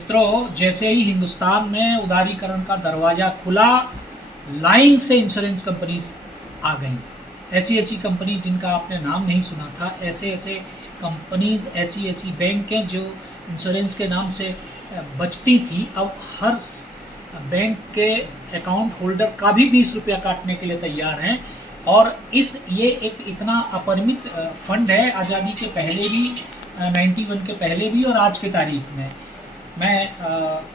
मित्रों, जैसे ही हिंदुस्तान में उदारीकरण का दरवाज़ा खुला, लाइन से इंश्योरेंस कंपनीज आ गई। ऐसी ऐसी कंपनी जिनका आपने नाम नहीं सुना था, ऐसे ऐसे कंपनीज, ऐसी ऐसी बैंक हैं जो इंश्योरेंस के नाम से बचती थी, अब हर बैंक के अकाउंट होल्डर का भी 20 रुपया काटने के लिए तैयार हैं। और ये एक इतना अपरिमित फंड है, आज़ादी के पहले भी, 91 के पहले भी और आज के तारीख में। मैं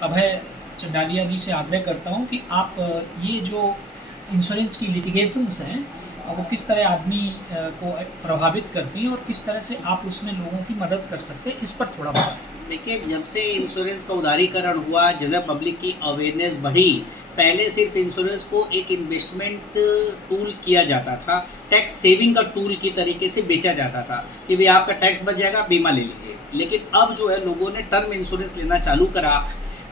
अभय चंडालिया जी से आग्रह करता हूं कि आप ये जो इंश्योरेंस की लिटिगेशंस हैं वो किस तरह आदमी को प्रभावित करती हैं और किस तरह से आप उसमें लोगों की मदद कर सकते हैं, इस पर थोड़ा बताएं। देखिए, जब से इंश्योरेंस का उदारीकरण हुआ, जनरल पब्लिक की अवेयरनेस बढ़ी। पहले सिर्फ इंश्योरेंस को एक इन्वेस्टमेंट टूल किया जाता था, टैक्स सेविंग का टूल की तरीके से बेचा जाता था कि भाई आपका टैक्स बच जाएगा, बीमा ले लीजिए। लेकिन अब जो है लोगों ने टर्म इंश्योरेंस लेना चालू करा,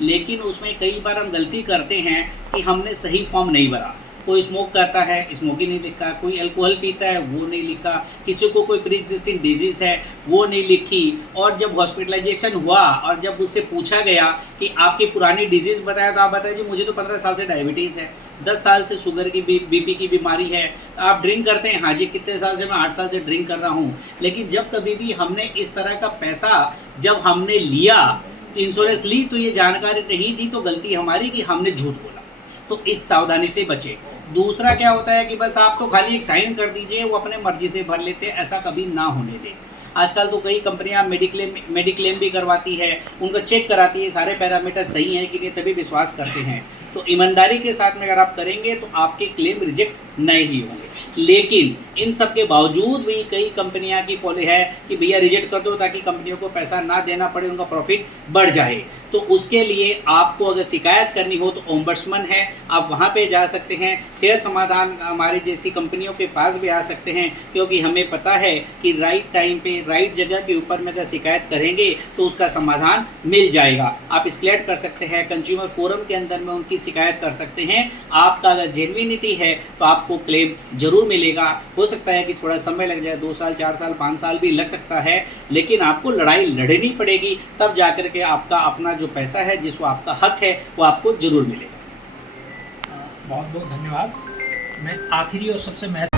लेकिन उसमें कई बार हम गलती करते हैं कि हमने सही फॉर्म नहीं भरा। कोई स्मोक करता है, स्मोकिंग नहीं लिखा, कोई अल्कोहल पीता है, वो नहीं लिखा, किसी को कोई प्री एग्जिस्टिंग डिजीज़ है, वो नहीं लिखी। और जब हॉस्पिटलाइजेशन हुआ और जब उससे पूछा गया कि आपकी पुरानी डिजीज़ बताया, तो आप बताया जी मुझे तो 15 साल से डायबिटीज़ है, 10 साल से शुगर की बीपी की बीमारी है। आप ड्रिंक करते हैं? हाँ जी। कितने साल से? मैं 8 साल से ड्रिंक कर रहा हूँ। लेकिन जब कभी भी हमने इस तरह का पैसा जब हमने लिया, इंश्योरेंस ली, तो ये जानकारी नहीं दी, तो गलती हमारी कि हमने झूठ बोला। तो इस सावधानी से बचें। दूसरा क्या होता है कि बस आप तो खाली एक साइन कर दीजिए, वो अपने मर्जी से भर लेते हैं, ऐसा कभी ना होने दें। आजकल तो कई कंपनियां मेडिक्लेम भी करवाती है, उनको चेक कराती है सारे पैरामीटर सही हैं कि नहीं, तभी विश्वास करते हैं। तो ईमानदारी के साथ में अगर आप करेंगे तो आपके क्लेम रिजेक्ट नहीं ही होंगे। लेकिन इन सब के बावजूद भी कई कंपनियां की पॉलिसी है कि भैया रिजेक्ट कर दो ताकि कंपनियों को पैसा ना देना पड़े, उनका प्रॉफिट बढ़ जाए। तो उसके लिए आपको अगर शिकायत करनी हो तो ओम्बड्समैन है, आप वहां पे जा सकते हैं। शेयर समाधान हमारी जैसी कंपनियों के पास भी आ सकते हैं, क्योंकि हमें पता है कि राइट टाइम पे राइट जगह के ऊपर में अगर शिकायत करेंगे तो उसका समाधान मिल जाएगा। आप स्केलेट कर सकते हैं, कंज्यूमर फोरम के अंदर में उनकी शिकायत कर सकते हैं। आपका अगर जेन्युइनिटी है तो आपको क्लेम जरूर मिलेगा। हो सकता है कि थोड़ा समय लग जाए, 2 साल, 4 साल, 5 साल भी लग सकता है, लेकिन आपको लड़ाई लड़नी पड़ेगी, तब जाकर के आपका अपना जो पैसा है, जिसको आपका हक है, वो आपको जरूर मिलेगा। बहुत बहुत धन्यवाद। मैं आखिरी और सबसे महत्वपूर्ण